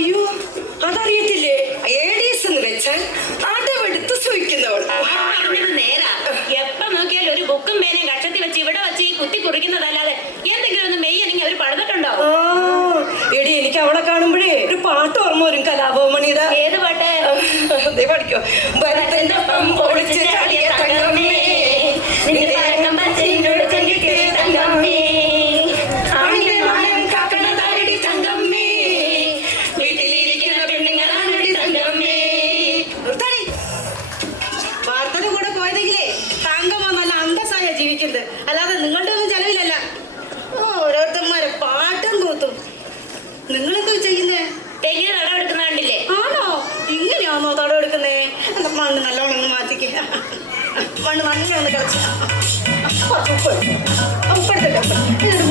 അയ്യോ, അതറിയത്തില്ലേ? ഏഡീസ് എന്ന് വെച്ചാൽ അടവെടുത്ത് സൂഹിക്കുന്നവൾ. നേരാ. എപ്പ നോക്കിയാലും ഒരു ബുക്കും പേനയും കക്ഷത്തിൽ വെച്ച് ഇവിടെ വെച്ച് ഈ കുത്തി കുറിക്കുന്നതല്ലാതെ എന്തെങ്കിലും ഒന്ന് മെയ്യണെങ്കിൽ അവർ പണിതിട്ടുണ്ടോ? എടി, എനിക്ക് അവളെ കാണുമ്പോഴേ ഒരു പാട്ട് ഓർമ്മ വരും, കലാഭവമണിയുടെ. ഏത് പാട്ട്? പഠിക്കോ? വാർത്തയുടെ കൂടെ പോയതെങ്കിലേ തങ്കം നല്ല അന്തസ്സായ ജീവിക്കുന്നത്, അല്ലാതെ നിങ്ങളുടെ ഒന്നും ചെലവിലല്ല. ഓരോരുത്തന്മാരെ പാട്ടും കൂത്തും. നിങ്ങളെന്തോ ചെയ്യുന്നേ? തെങ്ങിന് തടവെടുക്കുന്ന കണ്ടില്ലേ? ആണോ? ഇങ്ങനെയാണോ തടവെടുക്കുന്നേ? എന്താ മണ്ണ് നല്ലോണം ഒന്ന് മാറ്റിക്ക്. മണ്ണ് നല്ലോണം കളിച്ച് ഉപ്പെടുത്തിട്ട്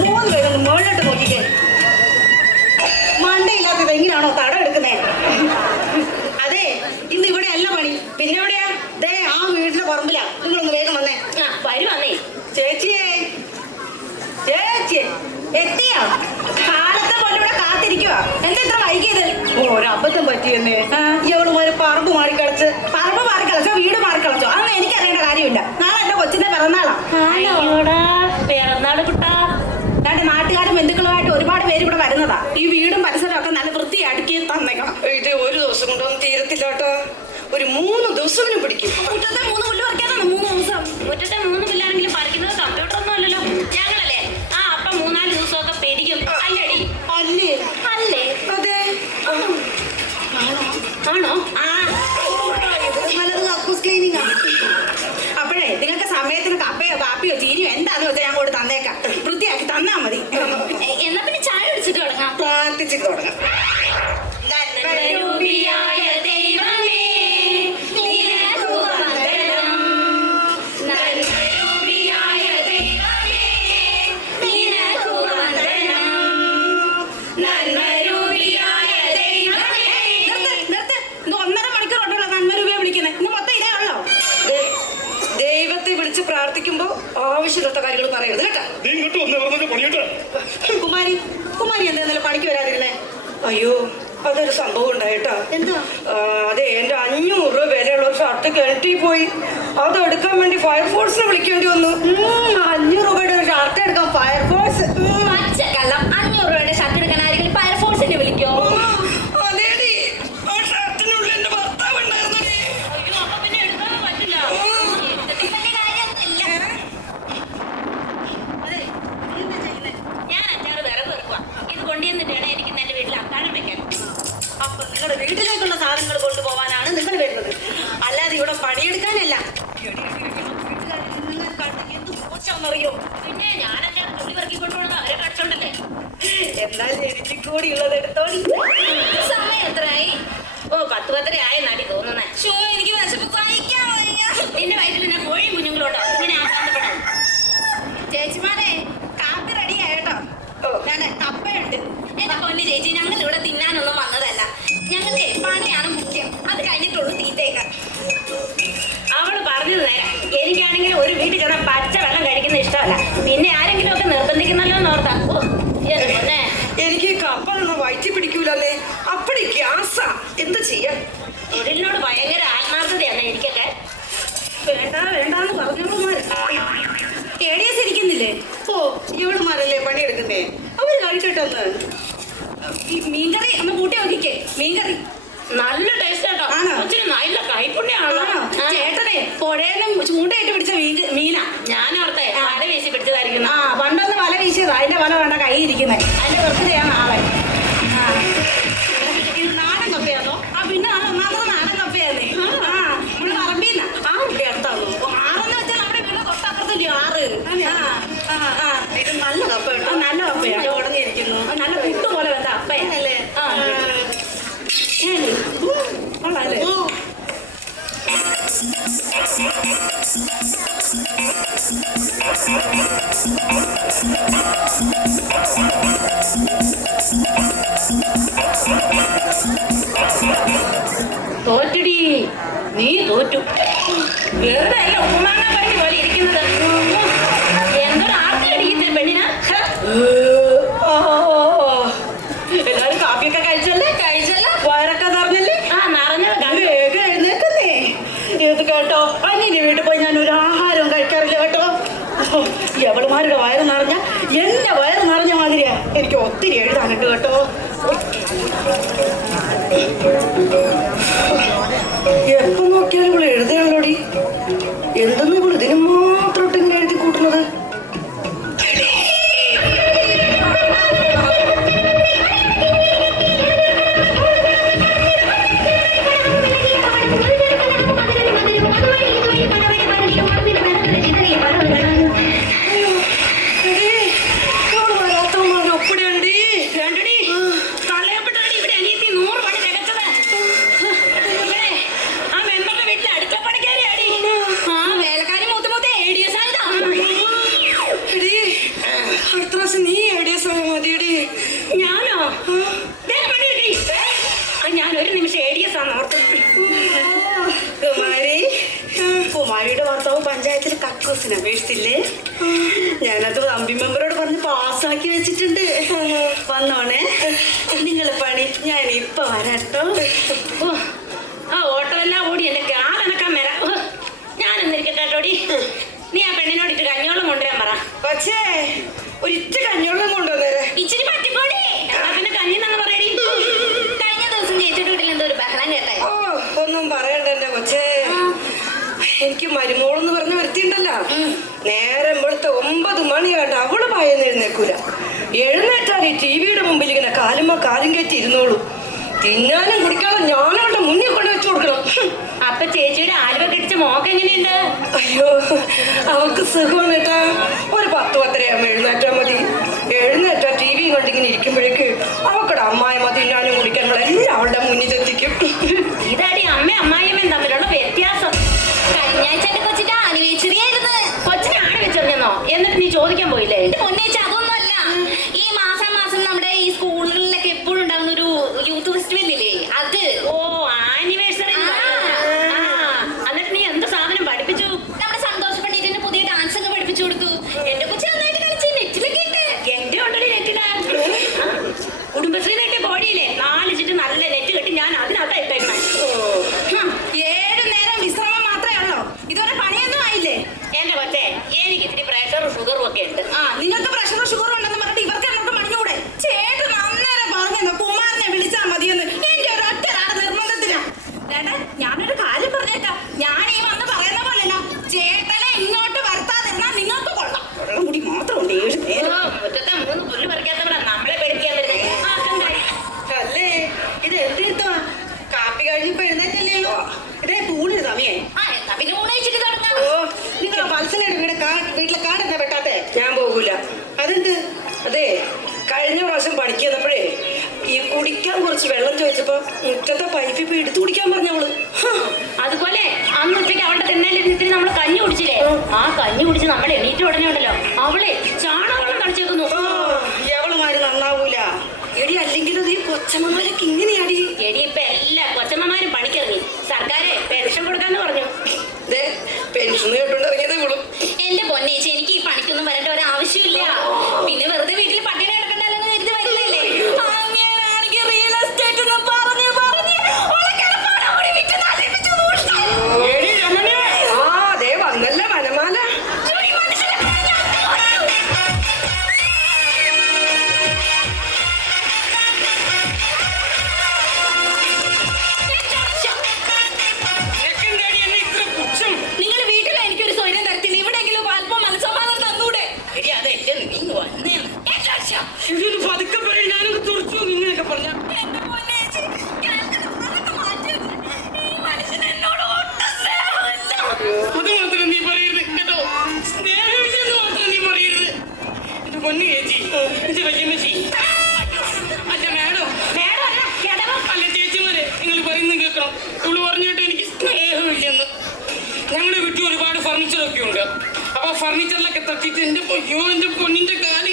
3 പേരൊന്ന് മുകളിലോട്ട് നോക്കിക്കേ. മണ്ടയില്ലാത്തത് എങ്ങനെയാണോ തടവെടുക്കുന്നേ? അതെ, ഇന്ന് ഇവിടെ അല്ല പണി. പിന്നെ എവിടെയാ? ദേ ആ വീട്ടിലെ പറമ്പിലാ. നിങ്ങളൊന്ന് വേഗം വന്നേ. വരുവന്നേ. ചേച്ചിയെ എത്തിയോ? കാലത്തെ പോലെ ഇവിടെ കാത്തിരിക്കുക. എന്താ ഇത്ര വൈകിയത്? ഒരബദ്ധം പറ്റിയെന്നേ. ഇവളുമാര് പറമ്പ് മാറിക്കളിച്ചോ വീട് മാറിക്കളിച്ചോ അതൊന്നും എനിക്കറിയേണ്ട കാര്യമില്ല. നാളെ എന്റെ കൊച്ചിന്റെ പിറന്നാളാ. പിറന്നാള് കുട്ടാ. നാട്ടുകാരും ബന്ധുക്കളുമായിട്ട് ഒരുപാട് പേര് ഇവിടെ വരുന്നതാ. ഈ വീടും പരിസരവും ഒക്കെ നല്ല വൃത്തി അടുക്കി തന്നേക്കണം. ഇത് ഒരു ദിവസം കൊണ്ടൊന്നും തീരത്തില്ല കേട്ടോ. ഒരു 3 ദിവസം പിടിക്കും. മുറ്റത്തെ 3 പുല്ല് പറിക്കാനാണ് 3 ദിവസം. മുറ്റത്തെ 3 പുല്ലാണെങ്കിലും പറിക്കുന്നത് കമ്പ്യൂട്ടർ ഒന്നും അല്ലല്ലോ. ഞങ്ങളല്ലേ അപ്പം 3-4 ദിവസമൊക്കെ പെരിക്കും. അല്ലടി? അല്ലേ? അല്ലേ? അതെ. ആണോ? അപ്പോഴേ നിങ്ങൾക്ക് സമയത്തിന് കപ്പയോ കാപ്പിയോ ചീനിയോ എന്താന്ന് വെച്ചാൽ ഞാൻ കൊണ്ട് തന്നേക്കാം. വൃത്തിയാക്കി തന്നാ മതി. എന്നാ പിന്നെ ചായ കുടിച്ചിട്ട് തുടങ്ങാം. പ്രാർത്ഥിച്ചിട്ട് തുടങ്ങാം. പ്രാർത്ഥിക്കുമ്പോ ആവശ്യമില്ലാത്ത കാര്യങ്ങൾ പറയരുത് കേട്ടോ. കുമാരി എന്താ പണിക്ക് വരാതിരുന്നേ? അയ്യോ, അതൊരു സംഭവം ഉണ്ടായിട്ടാ. എന്താ? അതെ, എന്റെ 500 രൂപ വിലയുള്ള ഒരു ഷർട്ട് കിണറ്റിൽ പോയി. അതെടുക്കാൻ വേണ്ടി ഫയർഫോഴ്സിനെ വിളിക്കേണ്ടി വന്നു. 500 രൂപയുടെ ഒരു ഷർട്ട് എടുക്കാൻ ഫയർഫോഴ്സ്? 500 രൂപയുടെ ഷർട്ട് എടുക്കാൻ ആരെങ്കിലും ഫയർഫോഴ്സിനെ വിളിക്കോ? അതേടി, ആ ഷർട്ടിനുള്ളിൽ എന്റെ ഭർത്താവ് ഉണ്ടായിരുന്നേ. അപ്പൊ പിന്നെ എടുക്കാൻ പറ്റില്ല. ഞാൻ 5 വിറക് വെറുക്കുക. ഇത് കൊണ്ടുവന്നിട്ടാണ് എനിക്ക് എന്റെ വീട്ടിൽ അത്താഴം വെക്കാൻ. അപ്പൊ നിങ്ങളുടെ വീട്ടിലേക്കുള്ള സാധനങ്ങൾ കൊണ്ടുപോകാനാണ് നിങ്ങൾ വരുന്നത്, അല്ലാതെ ഇവിടെ പണിയെടുക്കാനല്ല. എന്ത് മോശമെന്നറിയോ? പിന്നെ ഞാൻ 5 തുണി പെറുക്കിക്കൊണ്ടുള്ളത് അവരെ കടിച്ചോണ്ടല്ലേ. എന്നാലും എനിക്ക് കൂടി ഉള്ളത് എടുത്തോളി. സമയം എത്രയായി? 10-10:30 ആയി നടി തോന്നുന്നേ. എനിക്ക് വിശപ്പ് സഹിക്കാൻ വയ്യ. നിന്റെ വയറ്റിൽ തന്നെ കോഴിയും കുഞ്ഞുങ്ങളോട്ടോ ഇങ്ങനെ ആകാന്തപ്പെടാൻ. ചേച്ചിമാരെ, കാപ്പി റെഡിയായിട്ടോ. ഞാൻ കപ്പയുണ്ട്. എന്റെ പൊന്നു ചേച്ചി, ഞങ്ങൾ ഇവിടെ തിന്നാനൊന്നും വന്നതല്ല. ഞങ്ങൾക്ക് പണിയാണ് മുഖ്യം. അത് കഴിഞ്ഞിട്ടുള്ളൂ തീറ്റയൊക്കെ. അവള് പറഞ്ഞത് നേരം. എനിക്കാണെങ്കിൽ ഒരു വീട്ടിൽ ചെന്ന പച്ച വെള്ളം കഴിക്കുന്ന ഇഷ്ടമല്ല. പിന്നെ ആരെങ്കിലും ഒക്കെ നിർബന്ധിക്കുന്നല്ലോ എന്നോർത്താ. എനിക്ക് കപ്പ വയറ്റി പിടിക്കൂലല്ലേ. അപ്പടി ഗ്യാസാ. എന്താ ചെയ്യാ? തൊഴിലിനോട് ഭയങ്കര ആത്മാർത്ഥതയാണ് എനിക്കൊക്കെ. വേണ്ടാന്ന് പറഞ്ഞവന്മാര് ഏടിയസ് ഇരിക്കുന്നില്ലേ? ഇവളുമാരല്ലേ പണിയെടുക്കുന്നേ, അവര് കഴിക്കട്ടെന്ന്. മീൻകറി ഒന്ന് കൂട്ടി നോക്കിക്കേ. മീൻകറി നല്ല ടേസ്റ്റ് കേട്ടോ. നല്ല കൈപ്പുണ്യാണോ? ചേട്ടനെ പുഴയിലും ചൂണ്ടയിട്ട് പിടിച്ച മീനാ. ഞാനോർത്തെ വല വീശി പിടിച്ചതായിരിക്കും. പണ്ടൊന്ന് വല വീശിയതാ. അതിന്റെ വല വേണ്ട കൈ ഇരിക്കുന്നത്. അതിന്റെ ബർത്ത്ഡേയാണ് നാളെ. ഇത് നാടൻ കപ്പയാണോ? പിന്നെ ഒന്നാമത് നാടൻ കപ്പയാന്നേ. നമ്മള് പറമ്പീന്ന 6 രൂപ അടുത്താണോ? 6 വെച്ചാൽ നമ്മുടെ വീട് തൊട്ടപ്പുറത്തില്ലയോ 6. ഇത് നല്ല കപ്പ കേട്ടോ. നല്ല കപ്പയാണ്. ഉടങ്ങിയിരിക്കുന്നു. നല്ല പുട്ട് പോലെ വേണ്ട കപ്പയല്ലേ? കൊള്ളാല്ലേ? തോറ്റടി, നീ തോറ്റു. വെറുതെ ഉമ്മാങ്ങ പണി പോലെ ഇരിക്കുന്നത്. എന്തൊരു ആർത്തിയടി ഈ പെണ്ണിനാ. എല്ലാരും കാപ്പിയൊക്കെ കഴിച്ചല്ലേ? എനിക്ക് ഒത്തിരി എഴുതാനുണ്ട് കേട്ടോ. എപ്പോ നോക്കിയാലും ഇവിടെ എഴുതുകയുള്ളൂടി. എന്തെന്ന് ഇവിടെ ഇതിന് മാത്രമായിട്ട് ഇങ്ങനെ എഴുതി കൂട്ടുന്നത്? കുമാരിയുടെ ഭർത്താവ് പഞ്ചായത്തിൽ കക്കൂസിന് അപേക്ഷിച്ചില്ലേ? ഞാനത് അമ്പി മെമ്പറോട് പറഞ്ഞ് പാസ്സാക്കി വെച്ചിട്ടുണ്ട്. വന്നോണേ, നിങ്ങളെ പണി ഞാൻ ഇപ്പൊ വരാട്ടോ. ആ ഓട്ടോ എല്ലാം ഓടി എന്റെ കാലനക്കാൻ വരാം. ഞാനൊന്നിരിക്കട്ടോടി. നീ ആ പെണ്ണിനോട് ഇട്ട് കഞ്ഞോളം കൊണ്ടുവരാൻ പറ. പക്ഷേ ഒരിറ്റ് കഞ്ഞോളം കൊണ്ടുവന്നേരെ. ഇച്ചിരി പറ്റിക്കോടി. എന്നാ പിന്നെ കഞ്ഞിന്നങ്ങ് പറയടി. കഴിഞ്ഞ ദിവസം ചേച്ചിയുടെ വീട്ടിൽ എന്തോ ഒരു ബഹളം കേട്ടെ. ഓ ഒന്നും പറയണ്ട എന്റെ കൊച്ചേ. എനിക്ക് മരുമോളെന്ന് പറഞ്ഞ വരുത്തിണ്ടല്ലോ, നേരം വെളുത്ത 9 മണി കണ്ട് അവള് പായെന്ന് എഴുന്നേക്കൂല. എഴുന്നേറ്റാൽ ഈ ടിവിയുടെ മുമ്പിൽ ഇങ്ങനെ കാലുമ്മ കാലും കയറ്റി ഇരുന്നോളൂ. തിന്നാനും കുടിക്കാനും ഞാനവളുടെ മുന്നിൽ കൊണ്ട് വെച്ചു കൊടുക്കണം. അപ്പൊ ചേച്ചിയുടെ ആലുവ കെട്ടിച്ച മോക്ക് എങ്ങനെയുണ്ട്? അയ്യോ, അവൾക്ക് സുഖമാണ് കേട്ടാ. ഒരു 10-10:30 എഴുന്നേറ്റാ മതി. എഴുന്നേറ്റാ ടി വി കണ്ടിങ്ങനെ ഇരിക്കുമ്പോഴേക്ക് അവക്കടെ അമ്മായിമ്മ തിന്നാനും കുടിക്കാനുള്ള എല്ലാം അവളുടെ മുന്നിൽ എത്തിക്കും. ഇതാടി അമ്മയും അമ്മായിയമ്മയും തമ്മിലുള്ള വ്യത്യാസം. കഴിഞ്ഞ ആഴ്ച എന്റെ കൊച്ചിന്റെ ആനിവേഴ്സറിയായിരുന്നു. കൊച്ചിനെ ആണി വെച്ചെറിഞ്ഞോ? എന്നിട്ട് നീ ചോദിക്കാൻ പോയില്ലേ? പൊന്നേച്ച അതൊന്നുമല്ല. ഈ മാസം മാസം നമ്മുടെ ഈ സ്കൂളുകളിലൊക്കെ എപ്പോഴും ഉണ്ടാകുന്ന ഒരു യൂത്ത് ഫെസ്റ്റിവൽ ഇല്ലേ, അത്. ഓ, ആനിവേഴ്സറി. എന്നിട്ട് നീ എന്ത് സാധനം പഠിപ്പിച്ചു? നമ്മുടെ സന്തോഷ് പണ്ഡിറ്റിന്റെ പുതിയ ഡാൻസ് ഒക്കെ പഠിപ്പിച്ചു കൊടുത്തു. എന്റെ കൊച്ചു നന്നായിട്ട് കളിച്ച് നെറ്റിലൊക്കെ ഇട്ട്. എന്റെ ഉണ്ടടി നെറ്റിടാ. കുടുംബശ്രീ നെറ്റ് കോടിയില്ലേ, 4 ചുറ്റ് നല്ല നെറ്റ് കെട്ടി ഞാൻ അതിനകത്താ ഇട്ടേക്കണേ. 7 നേരം വിശ്രമം മാത്രമേ ഉള്ളൂ. ഇതുവരെ പണിയൊന്നും ആയില്ലേ? എന്റെ കൊച്ചേ, എനിക്ക് ഇത്തിരി പ്രഷറും ഷുഗറും ഒക്കെ ഉണ്ട്. നിങ്ങൾക്ക് പ്രഷറും ഷുഗറും ഉണ്ടെന്ന് പറഞ്ഞിട്ട് ഇവർക്ക് എന്നോട് മണിഞ്ഞൂടെ? ചേട്ടൻ അന്നേരം പറഞ്ഞെന്ന് കുമാരനെ വിളിച്ചാൽ മതിയെന്ന്. എന്റെ ഒരു ഒറ്റ നിർബന്ധത്തിനാ. ഞാനൊരു കാര്യം പറഞ്ഞേക്കാം. ഞാൻ ഈ വന്ന് പറയുന്ന പോലെയല്ല. ചേട്ടനെ ഇങ്ങോട്ട് വരുത്താതിരുന്നാൽ നിങ്ങൾക്ക് കൊള്ളാം. വെള്ളം കൂടി മാത്രമുണ്ട് 7 നേരം. മുറ്റത്തെ 3 പുല്ല് പറിക്കാത്തവരാ നമ്മളെ പേടിക്കാൻ വരുന്നത്. അല്ലേ, ഇത് എന്തിരുത്തുവാ? കാപ്പി കഴിഞ്ഞപ്പോ എഴുന്നേറ്റല്ലോ. ഇതേ തൂണിന് സമയേ. എന്നാ പിന്നെ ഊണയിച്ചിട്ട് തുടങ്ങാം. ഓ, നിങ്ങൾ വത്സലയുടെ വീട്ടിലെ കാട് എന്നാ വെട്ടാത്തെ? ഞാൻ പോകൂല. അതെന്ത്? അതെ, കഴിഞ്ഞ പ്രാവശ്യം പണിക്ക് വന്നപ്പോഴേ ഈ കുടിക്കാൻ കുറച്ച് വെള്ളം ചോദിച്ചപ്പോ മുറ്റത്തെ പൈപ്പ് ഇപ്പൊ എടുത്തു കുടിക്കാൻ പറഞ്ഞവള്. അതുപോലെ അന്ന് ഉച്ചയ്ക്ക് അവളുടെ തിണ്ണേലിരുന്നിട്ട് നമ്മൾ കഞ്ഞി കുടിച്ചില്ലേ? ആ കഞ്ഞി കുടിച്ച് നമ്മൾ എണീറ്റ് ഉടനെയുണ്ടല്ലോ അവളെ ചാണകം കളിച്ചേക്കുന്നു. എവളുമാര് നന്നാവൂല എടി. അല്ലെങ്കിലും ഈ കൊച്ചമ്മമാരൊക്കെ ഇങ്ങനെയാടി. എടി ഇപ്പൊ എല്ലാ കൊച്ചമ്മമാരും പണിക്കിറങ്ങി. സർക്കാര് പെൻഷൻ കൊടുക്കാന്ന് പറഞ്ഞു. പെൻഷൻ കേട്ടോണ്ട് ഇറങ്ങിയതേ ഉള്ളൂ. എന്റെ പൊന്നേച്ചി, എനിക്ക് ഈ പണിക്കൊന്നും വരേണ്ട ഒരു ആവശ്യമില്ല. പിന്നെ വെറുതെ വീട്ടിൽ പട്ടിണി കിടക്കണ്ടല്ലോ കരുതി വരുന്നില്ലേ? അങ്ങനെയാണെങ്കിൽ റിയൽ എസ്റ്റേറ്റ് എന്ന് പറഞ്ഞ് അതെ വന്നല്ല വനമാല. നിങ്ങൾ വീട്ടിൽ എനിക്കൊരു സ്വയം തരത്തില്ല. ഇവിടെയെങ്കിലും അല്പം മനസ്സമാധാനം തന്നൂടെ? പതുക്കെ പറയാൻ ഞാനൊക്കെ തുറച്ചു നിങ്ങളൊക്കെ പറഞ്ഞ. എന്റെ പൊന്നേച്ചി, അതൊക്കെ മാറ്റി വെക്ക്. ഈ മനുഷ്യൻ എന്നോട് ഒട്ടും സ്നേഹമില്ല. അത് മാത്രം നീ പറയരുത് കേട്ടോ. സ്നേഹമില്ലെന്ന് മാത്രം നീ പറയരുത്. ഇത് പൊന്നു ചേച്ചി, ഇത് വല്യമ്മച്ചി. അല്ല മാഡം, അല്ല ചേച്ചിമാരെ, നിങ്ങൾ പറയുന്നത് കേൾക്കണം. ഇവള് പറഞ്ഞിട്ട് എനിക്ക് സ്നേഹമില്ലെന്ന്. ഞങ്ങളുടെ വീട്ടിൽ ഒരുപാട് ഫർണിച്ചറൊക്കെ ഉണ്ട്. അപ്പൊ ഫർണിച്ചറിലൊക്കെ തട്ടിട്ട് എന്റെ പൊന്നിന്റെ കാല്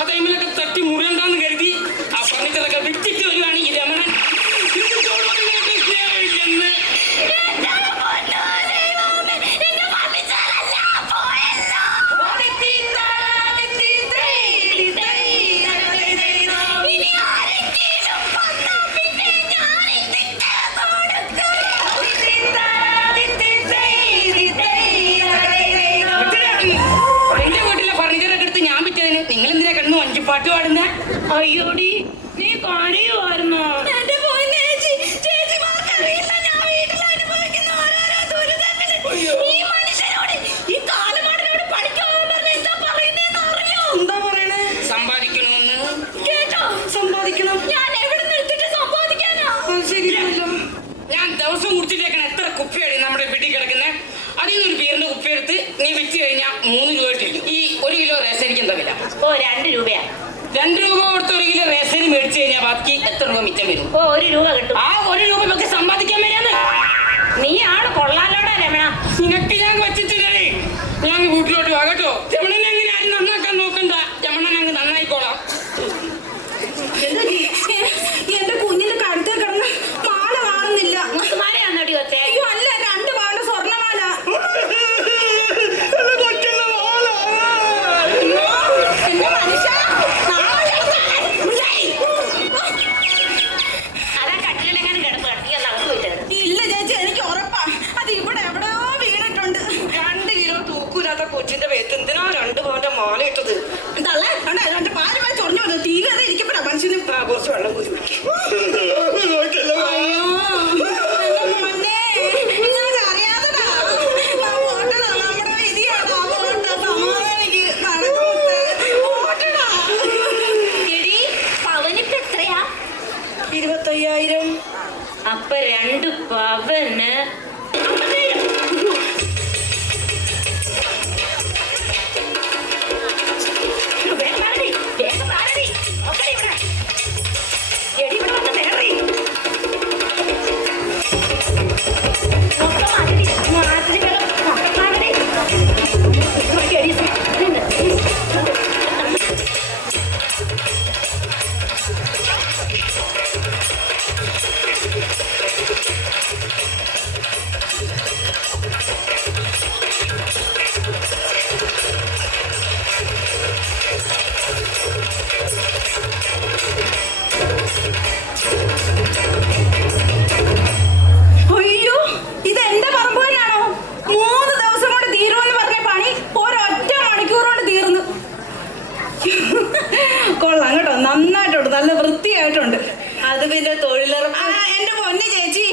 ആ ടൈമിലൊക്കെ തട്ടി മുറിയണ്ടെന്ന് കരുതി ആ ഫർണിച്ചറൊക്കെ വിറ്റിട്ട് വരുവാണ് ഈ രമണൻ. സ്നേഹമില്ലെന്ന്. പാട്ട് പാടുന്ന ശരിയല്ലോ. ഞാൻ ദിവസം കുടിച്ചിട്ടേക്കണ എത്ര കുപ്പിയാണ് നമ്മുടെ വീട്ടിൽ കിടക്കുന്നത്. അതിൽ നിന്നൊരു ബീറിന്റെ കുപ്പി എടുത്ത് നീ വിറ്റ് കഴിഞ്ഞാൽ 3 രൂപ കിട്ടും. ഈ 1 കിലോ റേസരിക്ക് എന്താ വില? ഓ 2 രൂപയാ. 2 രൂപ കൊടുത്ത് 1 കിലോ റേസരി മേടിച്ചു കഴിഞ്ഞാൽ ബാക്കി എത്ര രൂപ മിച്ചം വരും? ഓ 1 രൂപ കിട്ടും. ആ 1 രൂപ നമുക്ക് സമ്പാദിക്കാൻ വയ്യാന്ന്. നീ ആള് കൊള്ളാലോടാ രമണ. നിനക്ക് ഞാൻ വെച്ചിട്ടില്ലേ. ഞാൻ വീട്ടിലോട്ട് വാ കേട്ടോ. രമണനെ അങ്ങനെ ആരും നന്നാക്കാൻ നോക്കണ്ട. രമണൻ അങ്ങ് നന്നായിക്കോളാം. എന്റെ കുഞ്ഞിന്റെ കഴുത്തിൽ കിടന്ന് മാല കാണുന്നില്ല. മാലയാന്നോടി വെച്ചേ? അയ്യോ അല്ല, 2 പവന്റെ സ്വർണ്ണമാല. എന്റെ മനുഷ്യ, അതാ കട്ടിലെങ്ങനെ കിടപ്പ് നീ ഒന്ന് അകത്ത് പോയിട്ട്. ഇല്ല ചേച്ചി, എനിക്ക് ഉറപ്പാ അത് ഇവിടെ എവിടെയോ വീണിട്ടുണ്ട്. 2 കിലോ തൂക്കൂലാത്ത കൊച്ചിന്റെ പേത്ത് എന്തിനാ 2 പവന്റെ മാല ഇട്ടത്? തള്ളേ കണ്ടേ, എന്റെ പാല് പാല് ചൊറിഞ്ഞു വന്നു. തീരെ ഇരിക്കപ്പെടാ മനുഷ്യന്. കുറച്ച് വെള്ളം കുതി അയ്യോ എന്റെ മോനെ, നിങ്ങൾക്ക് അറിയാതെടാ. ഓട്ടടാ, നമ്മുടെ വിധിയാടാ. ഓട്ട സമാധാനിക്ക് നടക്കുമുത്ത്. ഓട്ടടാ. എടി പവനിട്ട് എത്രയാ? 25,000. അപ്പൊ 2 പവന് 50,000. വേഗം പാടടി, വേഗം പാടടി. ഒക്കടി ഇവിടെ. എടി ഇവിടെ വന്ന് വേറി. മൊത്തം മാറ്റടി, മാറ്റടി വേഗം. പാടടി. ഇവിടെ എടി, നിന്ന്. അയ്യോ, ഇത് എന്റെ പറമ്പ് തന്നെയാണോ? 3 ദിവസം കൊണ്ട് തീരുമെന്ന് പറഞ്ഞ പണി ഒരൊറ്റ മണിക്കൂർ കൊണ്ട് തീർന്നു. കൊള്ളാം കേട്ടോ, നന്നായിട്ടുണ്ട്, നല്ല വൃത്തിയായിട്ടുണ്ട്. അത് പിന്നെ തൊഴിലുറപ്പ്. എന്റെ പൊന്നു ചേച്ചി,